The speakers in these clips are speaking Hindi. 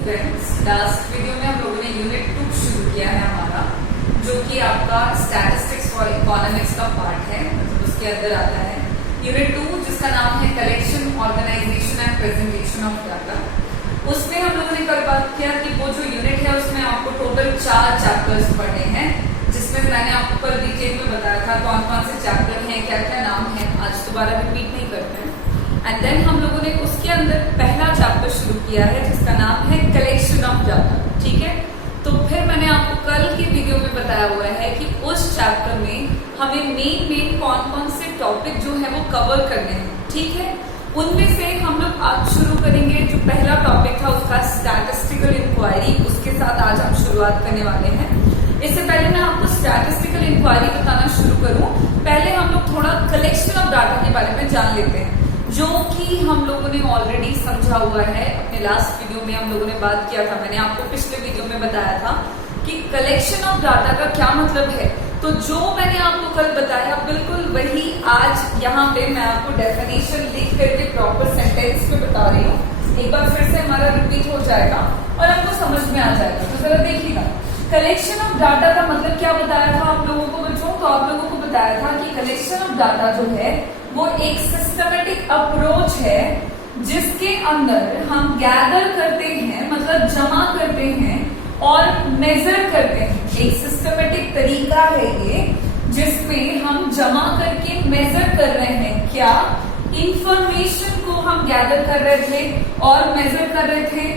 लास्ट वीडियो में हम लोगों ने यूनिट 2 शुरू किया है हमारा, जो कि आपका स्टैटिस्टिक्स फॉर इकोनॉमिक्स का पार्ट है, मतलब उसके अंदर आता है यूनिट 2 जिसका नाम है collection, organisation and presentation of data. उसमें हम लोगों ने कल बात किया कि वो जो यूनिट है उसमें आपको टोटल 4 चैप्टर्स पढ़ने हैं, जिसमें मैंने आपको कल डिटेल में बताया था कौन कौन से चैप्टर हैं, क्या क्या नाम है। आज दोबारा रिपीट नहीं करते हैं। एंड देन हम लोगों ने उसके अंदर पहला चैप्टर शुरू किया है जिसका नाम है कलेक्शन ऑफ डाटा। ठीक है, तो फिर मैंने आपको कल की वीडियो में बताया हुआ है कि उस चैप्टर में हमें मेन कौन कौन से टॉपिक जो है वो कवर करने हैं। ठीक है, उनमें से हम लोग आज शुरू करेंगे। जो पहला टॉपिक था उसका स्टैटिस्टिकल इंक्वायरी, उसके साथ आज हम शुरुआत करने वाले हैं। इससे पहले मैं आपको स्टैटिस्टिकल इंक्वायरी बताना शुरू करूं, पहले हम लोग थोड़ा कलेक्शन ऑफ डाटा के बारे में जान लेते हैं, जो कि हम लोगों ने ऑलरेडी समझा हुआ है। अपने लास्ट वीडियो में हम लोगों ने बात किया था, मैंने आपको पिछले वीडियो में बताया था कि कलेक्शन ऑफ डाटा का क्या मतलब है। तो जो मैंने आपको कल बताया बिल्कुल वही आज यहाँ पे मैं आपको डेफिनेशन लिख करके प्रॉपर सेंटेंस में बता रही हूँ। एक बार फिर से हमारा रिपीट हो जाएगा और आपको समझ में आ जाएगा। तो जरा देखिएगा, कलेक्शन ऑफ डाटा का मतलब क्या बताया था आप लोगों को बच्चों। तो आप लोगों को बताया था कि कलेक्शन ऑफ डाटा जो है वो एक सिस्टमेटिक अप्रोच है जिसके अंदर हम गैदर करते हैं, मतलब जमा करते हैं और मेजर करते हैं। एक सिस्टमेटिक तरीका है ये जिसमें हम जमा करके मेजर कर रहे हैं। क्या इंफॉर्मेशन को हम गैदर कर रहे थे और मेजर कर रहे थे।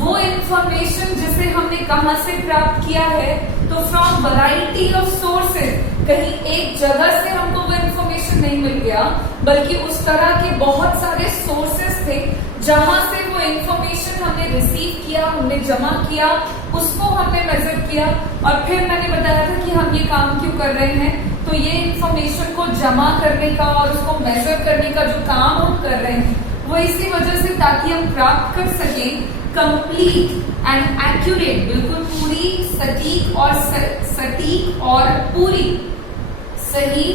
वो इंफॉर्मेशन जिसे हमने कहां से प्राप्त किया है, तो फ्रॉम वैरायटी ऑफ सोर्सेज। कहीं एक जगह से हमको वो इंफॉर्मेशन नहीं मिल गया, बल्कि उस तरह के बहुत सारे सोर्सेस थे जहां से वो इंफॉर्मेशन हमने रिसीव किया, हमने जमा किया, उसको हमने मेजर किया। और फिर मैंने बताया था कि हम ये काम क्यों कर रहे हैं। तो ये इंफॉर्मेशन को जमा करने का और उसको मेजर करने का जो काम हम कर रहे हैं वो इसी वजह से, ताकि हम प्राप्त कर सकें कंप्लीट एंड एक्यूरेट, बिल्कुल पूरी सटीक और पूरी सही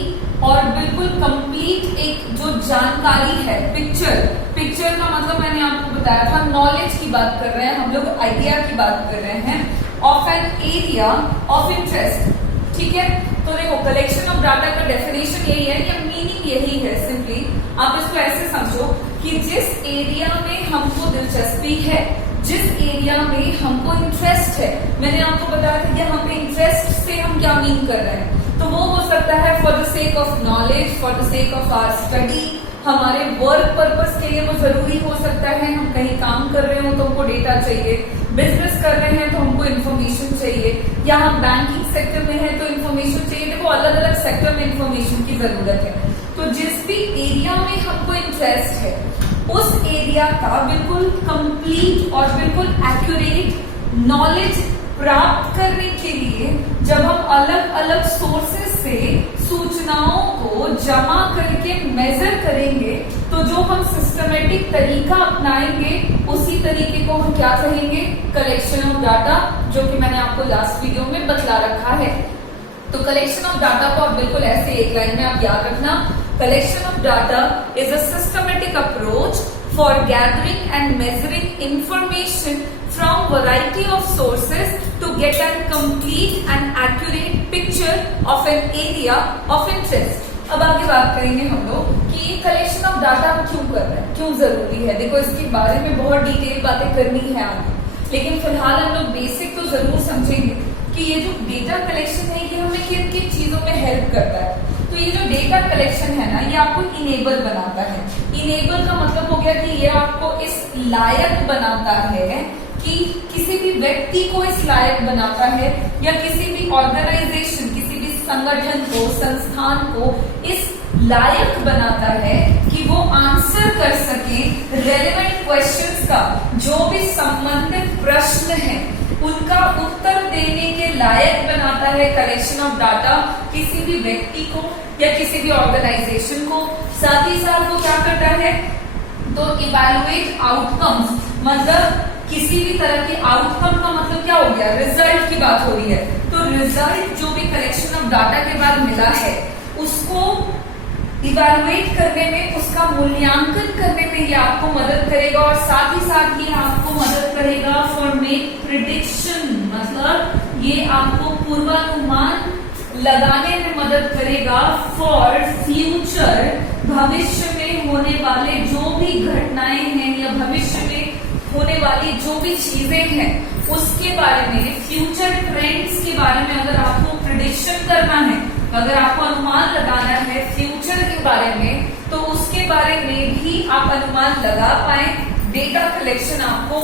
और बिल्कुल कंप्लीट एक जो जानकारी है, पिक्चर का मतलब मैंने आपको बताया था नॉलेज की बात कर रहे हैं हम लोग, आइडिया की बात कर रहे हैं of an area of interest. ठीक है, तो देखो कलेक्शन ऑफ डाटा का डेफिनेशन यही है, या मीनिंग यही है। सिंपली आप इसको ऐसे समझो कि जिस एरिया में हमको दिलचस्पी है, जिस एरिया में हमको इंटरेस्ट है, मैंने आपको बताया था कि हम इंटरेस्ट से हम क्या मीन कर रहे हैं। तो वो हो सकता है for the sake of knowledge, for the sake of our study, हमारे वर्क पर्पस के लिए वो जरूरी हो सकता है। हम कहीं काम कर रहे हो तो हमको डेटा चाहिए, बिजनेस कर रहे हैं तो हमको इन्फॉर्मेशन चाहिए, या हम बैंकिंग सेक्टर में है तो इन्फॉर्मेशन चाहिए। देखो अलग अलग सेक्टर में इन्फॉर्मेशन की जरूरत है। तो जिस भी एरिया में हमको इंटरेस्ट है उस एरिया का बिल्कुल कंप्लीट और बिल्कुल एक्यूरेट नॉलेज प्राप्त करने के लिए जब हम अलग अलग सोर्सेस से सूचनाओं को जमा करके मेजर करेंगे, तो जो हम सिस्टमेटिक तरीका अपनाएंगे उसी तरीके को हम क्या कहेंगे, कलेक्शन ऑफ डाटा, जो कि मैंने आपको लास्ट वीडियो में बतला रखा है। तो कलेक्शन ऑफ डाटा को आप बिल्कुल ऐसे एक लाइन में आप याद रखना, collection of data is a systematic approach for gathering and measuring information from variety of sources to get a complete and accurate picture of an area of interest। अब आगे बात करेंगे हम लोग कि ये कलेक्शन ऑफ डाटा क्यों कर रहे हैं, क्यों जरूरी है। देखो इसके बारे में बहुत डिटेल बातें करनी है आगे, लेकिन फिलहाल हम लोग बेसिक तो जरूर समझेंगे कि ये जो डेटा कलेक्शन है ये हमें किन किन चीजों में हेल्प करता है। तो ये जो डेटा कलेक्शन है ना, ये आपको इनेबल बनाता है। इनेबल का मतलब हो गया कि ये आपको इस लायक बनाता है, कि किसी भी व्यक्ति को इस लायक बनाता है, या किसी भी ऑर्गेनाइजेशन, किसी भी संगठन को, संस्थान को इस लायक बनाता है कि वो आंसर कर सके रेलेवेंट क्वेश्चंस का। जो भी संबंधित प्रश्न है उनका उत्तर देने के लायक बनाता है कलेक्शन ऑफ डाटा किसी भी व्यक्ति को या किसी भी ऑर्गेनाइजेशन को। साथ ही साथ वो क्या करता है, तो इवैल्यूएट आउटकम्स, मतलब किसी भी तरह के आउटकम का मतलब क्या हो गया, रिजल्ट की बात हो रही है। तो रिजल्ट जो भी कलेक्शन ऑफ डाटा के बाद मिला है उसको इवैल्यूएट करने में, उसका मूल्यांकन करने में ये आपको मदद करेगा और साथ ही साथ ये आपको मदद करेगा फॉर मेक प्रिडिक्शन, मतलब ये आपको पूर्वानुमान लगाने में मदद करेगा फॉर फ्यूचर, भविष्य में होने वाले जो भी घटनाएं हैं या भविष्य में होने वाली जो भी चीजें हैं उसके बारे में, फ्यूचर ट्रेंड्स के बारे में अगर आपको प्रिडिक्शन करना है, अगर आपको अनुमान लगाना है फ्यूचर के बारे में, तो उसके बारे में भी आप अनुमान लगा पाए। डेटा कलेक्शन आपको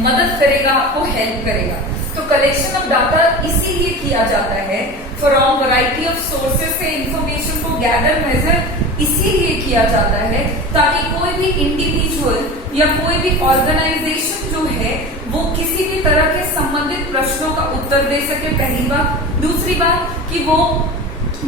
मदद करेगा, आपको हेल्प करेगा। तो कलेक्शन ऑफ डाटा इसीलिए किया जाता है, फ्रॉम वैरायटी ऑफ सोर्सेज से इंफॉर्मेशन को गैदर मेजर इसीलिए किया जाता है ताकि कोई भी इंडिविजुअल या कोई भी ऑर्गेनाइजेशन जो है वो किसी भी तरह के संबंधित प्रश्नों का उत्तर दे सके, पहली बात। दूसरी बात कि वो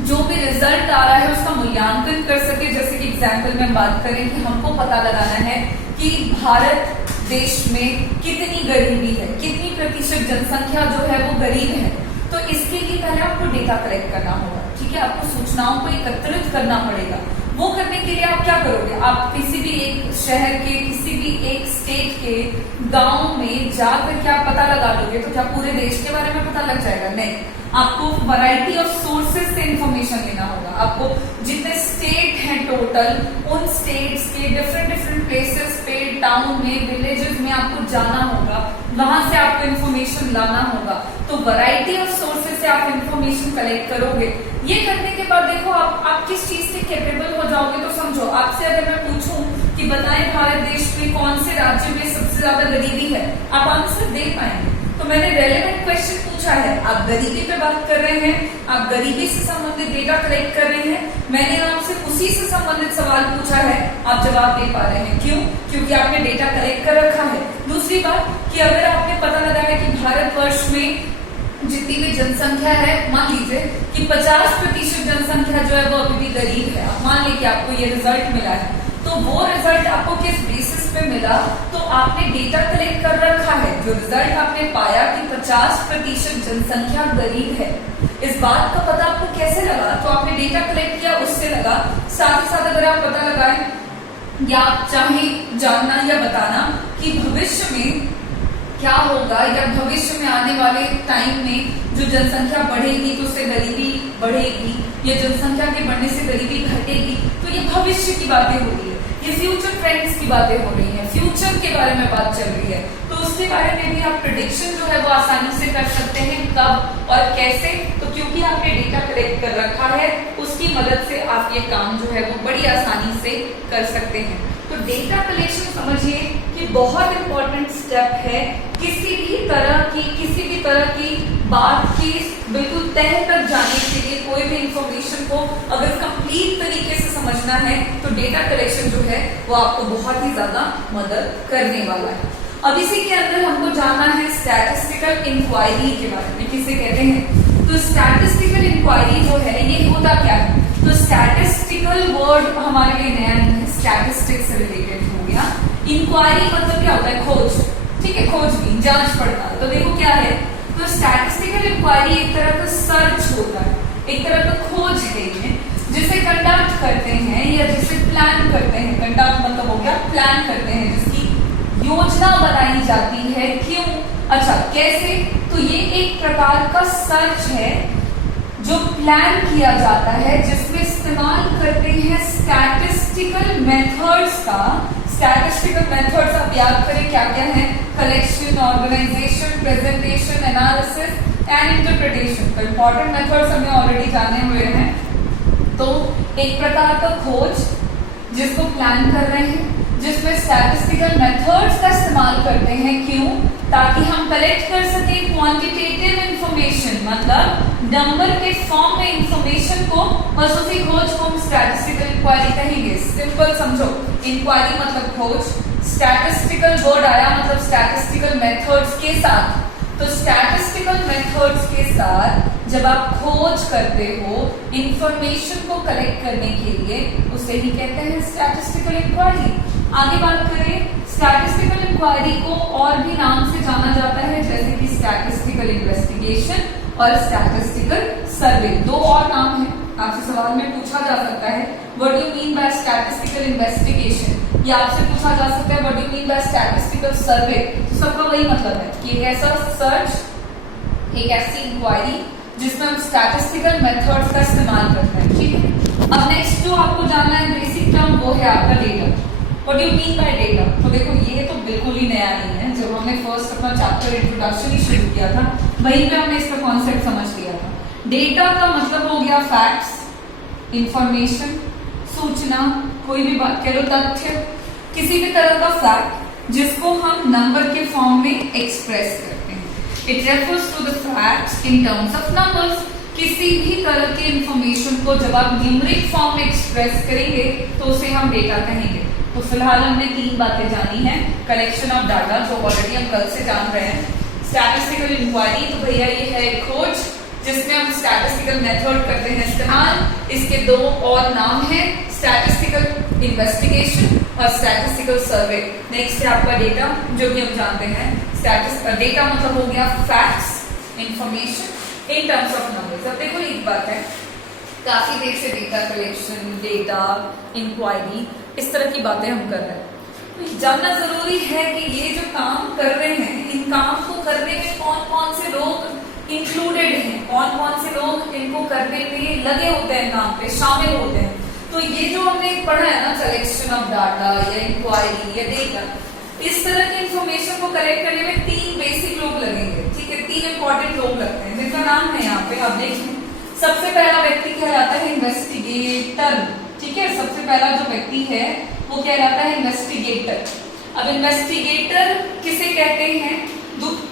जो भी रिजल्ट आ रहा है उसका मूल्यांकन कर सके। जैसे कि एग्जाम्पल में हम बात करें कि हमको पता लगाना है कि भारत देश में कितनी गरीबी है, कितनी प्रतिशत जनसंख्या जो है वो गरीब है, तो इसके लिए पहले आपको डेटा कलेक्ट करना होगा, ठीक है। आपको सूचनाओं को एकत्रित करना पड़ेगा। वो करने के लिए आप क्या करोगे, आप किसी भी एक शहर के, किसी भी एक स्टेट के गांव में जाकर क्या पता लगा लोगे तो क्या पूरे देश के बारे में पता लग जाएगा? नहीं, आपको वैरायटी ऑफ सोर्सेज से इंफॉर्मेशन लेना होगा। आपको जितने स्टेट हैं टोटल, उन स्टेट्स के डिफरेंट प्लेसेस पे, टाउन में, विलेजेस में आपको जाना होगा, वहां से आपको इंफॉर्मेशन लाना होगा। तो वैरायटी ऑफ सोर्सेज से आप इंफॉर्मेशन कलेक्ट करोगे। ये करने के बाद देखो आप किस चीज से कैपेबल हो जाओगे। तो समझो, आपसे अगर मैं पूछूं कि बताएं भारत देश में कौन से राज्य में सबसे ज्यादा गरीबी है, आप आंसर दे पाएंगे। तो मैंने रेलेवेंट क्वेश्चन पूछा है, आप गरीबी पे बात कर रहे हैं, आप गरीबी से संबंधित डेटा कलेक्ट कर रहे हैं, मैंने आपसे उसी से संबंधित सवाल पूछा है, आप जवाब दे पा रहे हैं। क्यों? क्योंकि आपने डेटा कलेक्ट कर रखा है। दूसरी बात कि अगर आपने पता लगाया कि भारतवर्ष में जितनी भी जनसंख्या है, मान लीजिए कि 50% जनसंख्या जो है वो अभी भी गरीब है, आप मान लीजिए आपको ये रिजल्ट मिला है, तो वो रिजल्ट आपको किस बेसिस पे मिला? तो आपने डेटा कलेक्ट कर रखा है। जो रिजल्ट आपने पाया कि 50% जनसंख्या गरीब है, इस बात का पता आपको कैसे लगा? तो आपने डेटा कलेक्ट किया, उससे लगा। साथ ही साथ अगर आप पता लगाएं या आप चाहे जानना या बताना कि भविष्य में क्या होगा या भविष्य में आने वाले टाइम में जो जनसंख्या बढ़ेगी तो उससे गरीबी बढ़ेगी या जनसंख्या के बढ़ने से गरीबी घटेगी, तो ये भविष्य की बातें हो रही है, ये फ्यूचर ट्रेंड्स की बातें हो रही हैं, फ्यूचर के बारे में बात चल रही है। तो उसके बारे में भी आप प्रेडिक्शन जो है वो आसानी से कर सकते हैं। कब और कैसे? तो क्योंकि आपने डेटा कलेक्ट कर रखा है, उसकी मदद से आप ये काम जो है वो बड़ी आसानी से कर सकते हैं। तो डेटा कलेक्शन समझिए कि बहुत इंपॉर्टेंट स्टेप है किसी भी तरह की बात की बिल्कुल तह तक जाने के लिए। कोई भी इंफॉर्मेशन को अगर कंप्लीट तरीके से समझना है तो डेटा कलेक्शन जो है वो आपको बहुत ही ज्यादा मदद करने वाला है। अब इसी के अंदर हमको जानना है स्टैटिस्टिकल इंक्वायरी के बारे में, किसे कहते हैं। तो स्टैटिस्टिकल इंक्वायरी जो है ये होता क्या है? तो स्टैटिस्टिकल वर्ड हमारे लिए नया नहीं है, स्टैटिस्टिक्स से रिलेटेड हो गया। इंक्वायरी मतलब क्या होता है? खोज, ठीक है, खोजबीन, जांच पड़ताल। तो देखो क्या है, तो स्टैटिस्टिकल इंक्वायरी एक तरह का सर्च होता है, एक तरह का खोज है ये, जिसे कंडक्ट करते हैं या जिसे प्लान करते हैं। कंडक्ट मतलब हो गया प्लान करते हैं, जिसकी योजना बनाई जाती है। क्यों? अच्छा, कैसे? तो ये एक प्रकार का सर्च है जो प्लान किया जाता है, जिसमें इस्तेमाल करते हैं स्टैटिस्टिकल मेथड्स का। स्टैटिस्टिकल मेथड्स आप याद करें क्या क्या है? Collection, organisation, presentation, analysis and interpretation. तो इंपॉर्टेंट मेथड्स हमने ऑलरेडी जाने हुए हैं। तो एक प्रकार का खोज जिसको प्लान कर रहे हैं, जिसमें स्टैटिस्टिकल मेथड्स का इस्तेमाल करते हैं। क्यों? ताकि हम कलेक्ट कर सकें क्वांटिटेटिव इंफॉर्मेशन, मतलब नंबर के फॉर्म में इंफॉर्मेशन को, बस उसी खोज को हम स्टैटिस्टिकल इंक्वायरी कहेंगे। सिंपल समझो, इंक्वायरी मतलब खोज, स्टैटिस्टिकल वर्ड आया मतलब स्टैटिस्टिकल मेथड्स के साथ। तो स्टैटिस्टिकल मेथड्स के साथ जब आप खोज करते हो इंफॉर्मेशन को कलेक्ट करने के लिए, उसे ही कहते हैं स्टैटिस्टिकल इंक्वायरी। आगे बात करें, स्टैटिस्टिकल इंक्वायरी को और भी नाम से जाना जाता है, जैसे कि स्टैटिस्टिकल इन्वेस्टिगेशन और स्टैटिस्टिकल सर्वे। दो और नाम है, आपसे सवाल में पूछा जा सकता है what do you mean by statistical investigation, या आपसे पूछा जा सकता है what do you mean by statistical survey. तो सबका वही मतलब है कि एक ऐसा सर्च, एक ऐसी इंक्वायरी जिसमें हम स्टैटिस्टिकल मेथड्स का इस्तेमाल करते हैं, ठीक है। अब नेक्स्ट जो आपको जानना है बेसिक टर्म, वो है आपका data. What do you mean bye data? तो देखो ये तो बिल्कुल ही नया नहीं है, जब हमने फर्स्ट अपना चैप्टर इंट्रोडक्शन ही शुरू किया था वहीं पे हमने इसका कॉन्सेप्ट समझ लिया था। डेटा का मतलब हो गया फैक्ट्स, इंफॉर्मेशन, सूचना, कोई भी बात कह लो, तथ्य, किसी भी तरह का फैक्ट जिसको हम नंबर के फॉर्म में एक्सप्रेस करते हैं। It refers to the facts in terms of numbers. किसी भी तरह के इंफॉर्मेशन को जब आप न्यूमेरिक फॉर्म में एक्सप्रेस करेंगे तो उसे हम डेटा कहेंगे। तो फिलहाल हमने 3 बातें जानी है। कलेक्शन ऑफ डाटा, जो ऑलरेडी हम कल से जान रहे हैं। स्टैटिस्टिकल इंक्वायरी, तो भैया ये है खोज जिसमें हम स्टैटिस्टिकल मेथड करते हैं इस्तेमाल। इसके 2 और नाम है, स्टैटिस्टिकल इन्वेस्टिगेशन और स्टैटिस्टिकल सर्वे। नेक्स्ट है आपका डेटा, जो कि हम जानते हैं डेटा मतलब हो गया facts, information in terms of numbers. अब देखो एक बात है, काफी देर से डेटा कलेक्शन, डेटा इंक्वायरी, इस तरह की बातें हम कर रहे हैं। तो जानना जरूरी है कि ये जो काम कर रहे हैं, इन काम को करने में कौन कौन से लोग इंक्लूडेड हैं, कौन कौन से लोग इनको करने में लगे होते हैं, काम पे शामिल होते हैं। तो ये जो हमने पढ़ा है ना, कलेक्शन ऑफ डाटा या इंक्वायरी या डेटा, इस तरह की इंफॉर्मेशन को कलेक्ट करने में 3 बेसिक लोग लगेंगे, ठीक है। 3 इंपॉर्टेंट लोग लगते हैं जिनका नाम है यहाँ पे आप देखें। सबसे पहला व्यक्ति कहलाता है इन्वेस्टिगेटर, ठीक है। सबसे पहला जो व्यक्ति है वो कहलाता है इन्वेस्टिगेटर। अब इन्वेस्टिगेटर किसे कहते हैं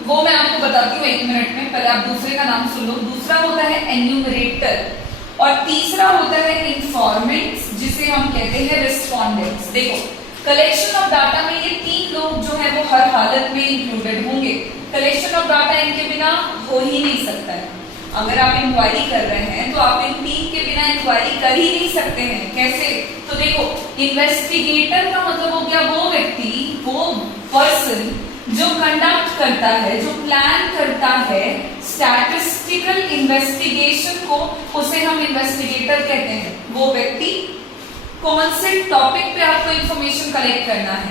वो मैं आपको बताती हूँ 1 मिनट में, पहले आप दूसरे का नाम सुन लो। दूसरा होता है एन्यूमरेटर और तीसरा होता है इंफॉर्मेंट्स, जिसे हम कहते हैं रिस्पोंडेंट्स। देखो कलेक्शन ऑफ डाटा में ये 3 लोग जो है वो हर हालत में इंक्लूडेड होंगे। कलेक्शन ऑफ डाटा इनके बिना हो ही नहीं सकता है। अगर आप इंक्वायरी कर रहे हैं तो आप इन 3 के बिना इंक्वायरी कर ही नहीं सकते हैं। कैसे? तो देखो इन्वेस्टिगेटर का मतलब हो गया वो व्यक्ति, वो पर्सन जो कंडक्ट करता है, जो प्लान करता है स्टैटिस्टिकल इन्वेस्टिगेशन को, उसे हम इन्वेस्टिगेटर कहते हैं। वो व्यक्ति कौन से टॉपिक पे आपको इंफॉर्मेशन कलेक्ट करना है,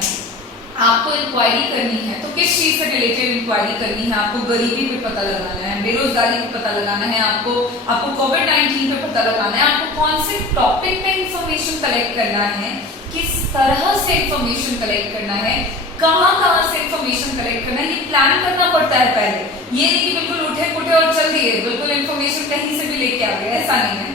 आपको इंक्वायरी करनी है, तो किस चीज से रिलेटेड इंक्वायरी करनी है? आपको गरीबी पे पता लगाना है, बेरोजगारी पे पता लगाना है, आपको कोविड-19 पे पता लगाना है, आपको कौन से टॉपिक पे इंफॉर्मेशन कलेक्ट करना है, किस तरह से इंफॉर्मेशन कलेक्ट करना है, कहां से इंफॉर्मेशन कलेक्ट करना है, ये प्लान करना पड़ता है पहले। ये नहीं कि बिल्कुल उठे पुठे और चल दिए, बिल्कुल इंफॉर्मेशन कहीं से भी लेके आ गए, ऐसा नहीं है।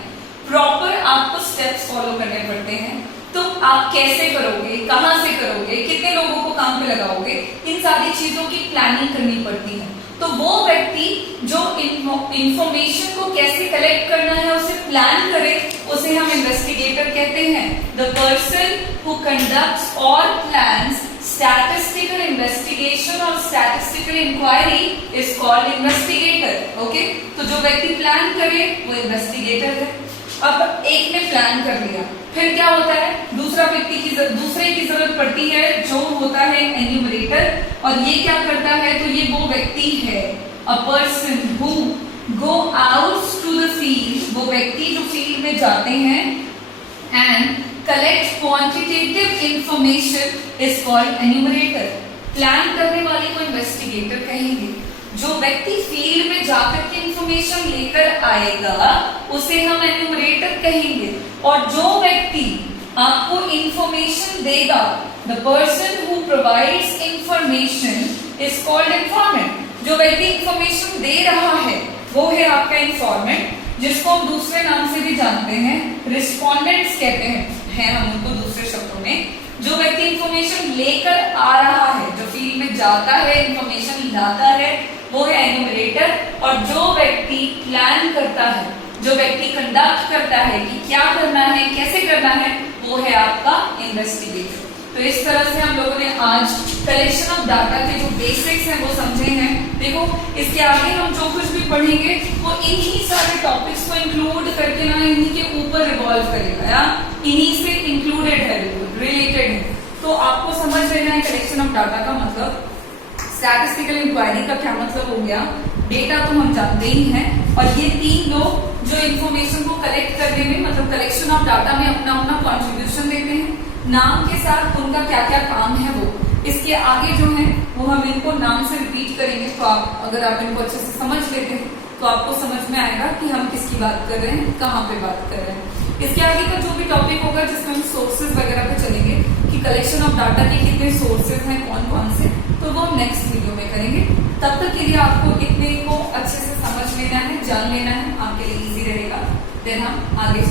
प्रॉपर आपको स्टेप्स फॉलो करने पड़ते हैं। तो आप कैसे करोगे, कहां से करोगे, कितने लोगों को काम पे लगाओगे, इन सारी चीजों की प्लानिंग करनी पड़ती है। तो वो व्यक्ति जो इंफॉर्मेशन को कैसे कलेक्ट करना है उसे प्लान करे, उसे हम इन्वेस्टिगेटर कहते हैं। द पर्सन हु कंडक्ट्स और प्लान्स स्टैटिस्टिकल इन्वेस्टिगेशन और statistical inquiry is called investigator. Okay, तो जो व्यक्ति प्लान करे वो इन्वेस्टिगेटर है। अब एक ने प्लान कर लिया, फिर क्या होता है, दूसरे की जरूरत पड़ती है जो होता है एन्यूमरेटर। और ये क्या करता है, तो ये वो व्यक्ति है, a person who go out to the field, वो व्यक्ति जो फील्ड में जाते हैं and collect quantitative information is called enumerator. Plan करने वाले को इन्वेस्टिगेटर कहेंगे। जो व्यक्ति फील्ड में जाकर के इंफॉर्मेशन लेकर आएगा उसे हम एन्यूमरेटर कहेंगे। और जो व्यक्ति आपको इंफॉर्मेशन देगा, the person who provides information is called इंफॉर्मेंट। जो व्यक्ति इंफॉर्मेशन दे रहा है वो है आपका इंफॉर्मेंट, जिसको हम दूसरे नाम से भी जानते हैं, रिस्पोंडेंट्स कहते हैं हम उनको दूसरे शब्दों में। जो व्यक्ति इंफॉर्मेशन लेकर आ रहा है, जो फील्ड में जाता है, इंफॉर्मेशन लाता है, वो है एन्यूमरेटर। और जो व्यक्ति प्लान करता है, जो व्यक्ति कंडक्ट करता है कि क्या करना है, कैसे करना है, वो है आपका इन्वेस्टिगेटर। तो इस तरह से हम लोगों ने आज कलेक्शन ऑफ डाटा के जो बेसिक्स हैं वो समझे हैं। देखो इसके आगे हम जो कुछ भी पढ़ेंगे वो इन्हीं सारे टॉपिक्स को इंक्लूड करके ना इन्हीं के ऊपर रिवॉल्व करेगा, या इन्हीं से इंक्लूडेड है, रिलेटेड है। तो आपको समझ लेना है कलेक्शन ऑफ डाटा का मतलब। स्टैटिस्टिकल इंक्वायरी का क्या मतलब हो गया, डेटा तो हम जानते ही हैं, और ये तीन लोग जो इंफॉर्मेशन को कलेक्ट करने में, मतलब कलेक्शन ऑफ डाटा में अपना अपना कॉन्ट्रीब्यूशन देते हैं। नाम के साथ उनका क्या क्या काम है वो, इसके आगे जो है वो हम इनको नाम से रिपीट करेंगे। तो आप अगर आप इनको अच्छे से समझ लेते हैं तो आपको समझ में आएगा कि हम किसकी बात कर रहे हैं, कहाँ पे बात कर रहे हैं। इसके आगे का जो भी टॉपिक होगा जिसमें हम सोर्सेज वगैरह पे चलेंगे कि कलेक्शन ऑफ डाटा के कितने सोर्सेज हैं, कौन कौन से, तो वो हम नेक्स्ट वीडियो में करेंगे। तब तक के लिए आपको इतने को अच्छे से समझ लेना है, जान लेना है, आपके लिए इजी रहेगा। देन हम आगे